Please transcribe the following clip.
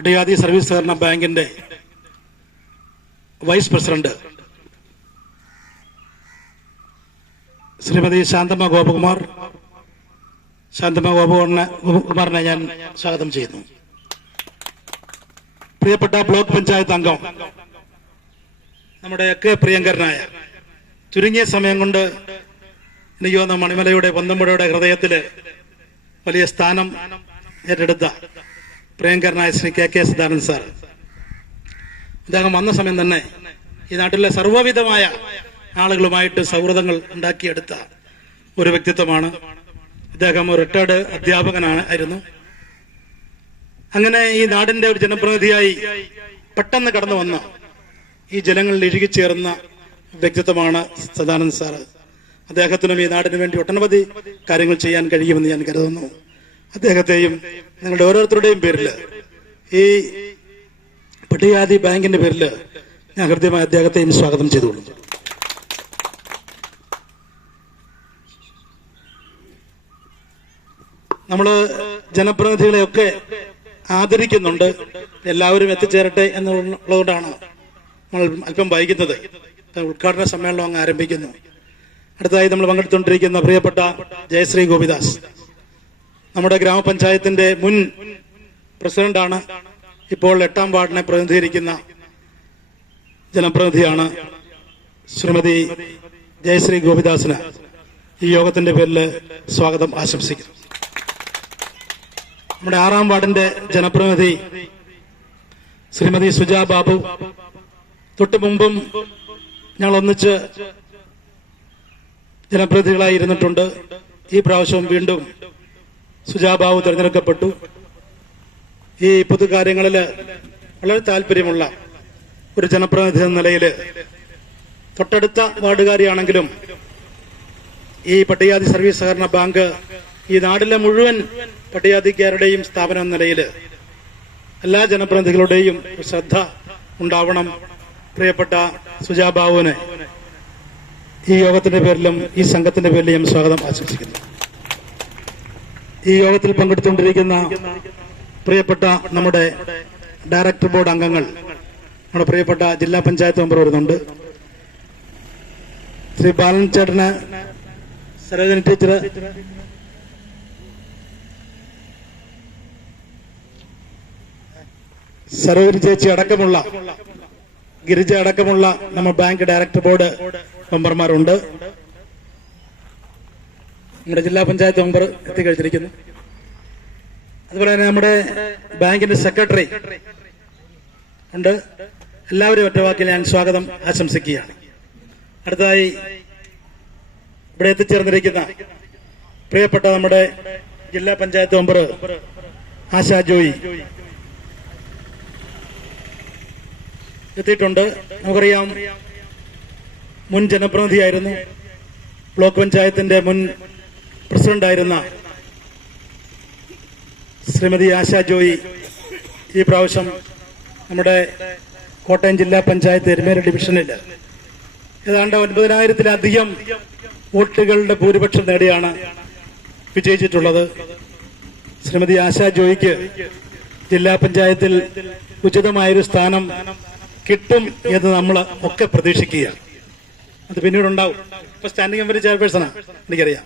പട്ടികാതി service സഹകരണ ബാങ്കിന്റെ vice president Shrimati Shanthamma Gopakumar. Shanthamma ഗോപകുമാറിനെ ഗോപകുമാറിനെ ഞാൻ സ്വാഗതം ചെയ്യുന്നു. പ്രിയപ്പെട്ട ബ്ലോക്ക് പഞ്ചായത്ത് അംഗം നമ്മുടെ കെ പ്രിയങ്കരനായ ചുരുങ്ങിയ സമയം കൊണ്ട് എനിക്ക് തോന്നുന്ന മണിമലയുടെ പന്തമ്പുഴയുടെ ഹൃദയത്തിൽ വലിയ സ്ഥാനം ഏറ്റെടുത്ത പ്രിയങ്കരനായ Shri K K Sadanandan sir. അദ്ദേഹം വന്ന സമയം തന്നെ ഈ നാട്ടിലെ സർവവിധമായ ആളുകളുമായിട്ട് സൗഹൃദങ്ങൾ ഉണ്ടാക്കിയെടുത്ത ഒരു വ്യക്തിത്വമാണ്. അദ്ദേഹം ഒരു റിട്ടയർഡ് അധ്യാപകനാണ് ആയിരുന്നു. അങ്ങനെ ഈ നാടിന്റെ ഒരു ജനപ്രതിനിധിയായി പെട്ടെന്ന് കടന്നു വന്ന ഈ ജനങ്ങളിൽ ഇഴുകിച്ചേർന്ന വ്യക്തിത്വമാണ് സദാനന്ദ് സാർ അദ്ദേഹത്തിനും ഈ നാടിനു വേണ്ടി ഒട്ടനവധി കാര്യങ്ങൾ ചെയ്യാൻ കഴിയുമെന്ന് ഞാൻ കരുതുന്നു. അദ്ദേഹത്തെയും നിങ്ങളുടെ ഓരോരുത്തരുടെയും പേരിൽ ഈ പട്ടികാതി ബാങ്കിന്റെ പേരിൽ ഞാൻ ഹൃദ്യമായി അദ്ദേഹത്തെയും സ്വാഗതം ചെയ്തുകൊള്ളുന്നു. നമ്മൾ ജനപ്രതിനിധികളെയൊക്കെ ആദരിക്കുന്നുണ്ട്. എല്ലാവരും എത്തിച്ചേരട്ടെ എന്നുള്ളതുകൊണ്ടാണ് നമ്മൾ അല്പം വൈകുന്നത്. ഉദ്ഘാടന സമ്മേളനം അങ്ങ് ആരംഭിക്കുന്നു. അടുത്തതായി നമ്മൾ പങ്കെടുത്തുകൊണ്ടിരിക്കുന്ന പ്രിയപ്പെട്ട ജയശ്രീ ഗോപിദാസ്. നമ്മുടെ ഗ്രാമപഞ്ചായത്തിന്റെ മുൻ പ്രസിഡന്റാണ് ഇപ്പോൾ എട്ടാം വാർഡിനെ പ്രതിനിധീകരിക്കുന്ന ജനപ്രതിനിധിയാണ് ശ്രീമതി ജയശ്രീ ഗോപിദാസിന് ഈ യോഗത്തിന്റെ പേരിൽ സ്വാഗതം ആശംസിക്കുന്നു. നമ്മുടെ ആറാം വാർഡിന്റെ ജനപ്രതിനിധി ശ്രീമതി സുജാ ബാബു. തൊട്ടു മുമ്പും ഞങ്ങൾ ഒന്നിച്ച് ജനപ്രതിനിധികളായി ഇരുന്നിട്ടുണ്ട്. ഈ പ്രാവശ്യവും വീണ്ടും സുജാ ബാബു തിരഞ്ഞെടുക്കപ്പെട്ടു. ഈ പൊതുകാര്യങ്ങളിൽ വളരെ താല്പര്യമുള്ള ഒരു ജനപ്രതിനിധി എന്ന നിലയിൽ തൊട്ടടുത്ത വാർഡുകാരിയാണെങ്കിലും ഈ പട്ടികാതി സർവീസ് സഹകരണ ബാങ്ക് ഈ നാടിലെ മുഴുവൻ പട്ടികാതിക്കാരുടെയും സ്ഥാപനം എന്ന നിലയിൽ എല്ലാ ജനപ്രതിനിധികളുടെയും ശ്രദ്ധ ഉണ്ടാവണം. പ്രിയപ്പെട്ട സുജാബാബുവിനെ ഈ യോഗത്തിന്റെ പേരിലും ഈ സംഘത്തിന്റെ പേരിലും ഞാൻ സ്വാഗതം ആശംസിക്കുന്നു. ഈ യോഗത്തിൽ പങ്കെടുത്തുകൊണ്ടിരിക്കുന്ന പ്രിയപ്പെട്ട നമ്മുടെ ഡയറക്ടർ ബോർഡ് അംഗങ്ങൾ നമ്മുടെ പ്രിയപ്പെട്ട ജില്ലാ പഞ്ചായത്ത് മെമ്പർ വരുന്നുണ്ട്. ശ്രീ ബാലൻ ചേട്ടന് സരോജന ടീച്ചർ സരോജന ചേച്ചി അടക്കമുള്ള ഗിരിജ അടക്കമുള്ള നമ്മുടെ ബാങ്ക് ഡയറക്ടർ ബോർഡ് മെമ്പർമാരുണ്ട്. നമ്മുടെ ജില്ലാ പഞ്ചായത്ത് മെമ്പർ എത്തിക്കഴിഞ്ഞിരിക്കുന്നു. അതുപോലെ തന്നെ നമ്മുടെ ബാങ്കിന്റെ സെക്രട്ടറി ഉണ്ട്. എല്ലാവരും ഒറ്റവാക്കിൽ ഞാൻ സ്വാഗതം ആശംസിക്കുകയാണ്. അടുത്തതായി ഇവിടെ എത്തിച്ചേർന്നിരിക്കുന്ന പ്രിയപ്പെട്ട നമ്മുടെ ജില്ലാ പഞ്ചായത്ത് മെമ്പർ ആശാ ജോയി. എത്തിയിട്ടുണ്ട്. നമുക്കറിയാം മുൻ ജനപ്രതിനിധിയായിരുന്നു. ബ്ലോക്ക് പഞ്ചായത്തിന്റെ മുൻ പ്രസിഡന്റായിരുന്ന ശ്രീമതി ആശ ജോയി ഈ പ്രാവശ്യം നമ്മുടെ കോട്ടയം ജില്ലാ പഞ്ചായത്ത് എരുമേല ഡിവിഷനിൽ ഏതാണ്ട് ഒൻപതിനായിരത്തിലധികം വോട്ടുകളുടെ ഭൂരിപക്ഷം നേടിയാണ് വിജയിച്ചിട്ടുള്ളത്. ശ്രീമതി ആശ ജോയിക്ക് ജില്ലാ പഞ്ചായത്തിൽ ഉചിതമായൊരു സ്ഥാനം കിട്ടും എന്ന് നമ്മൾ ഒക്കെ പ്രതീക്ഷിക്കുക അത് പിന്നീടുണ്ടാവും. ഇപ്പൊ സ്റ്റാൻഡിംഗ് കമ്മിറ്റി ചെയർപേഴ്സണാണ് എനിക്കറിയാം.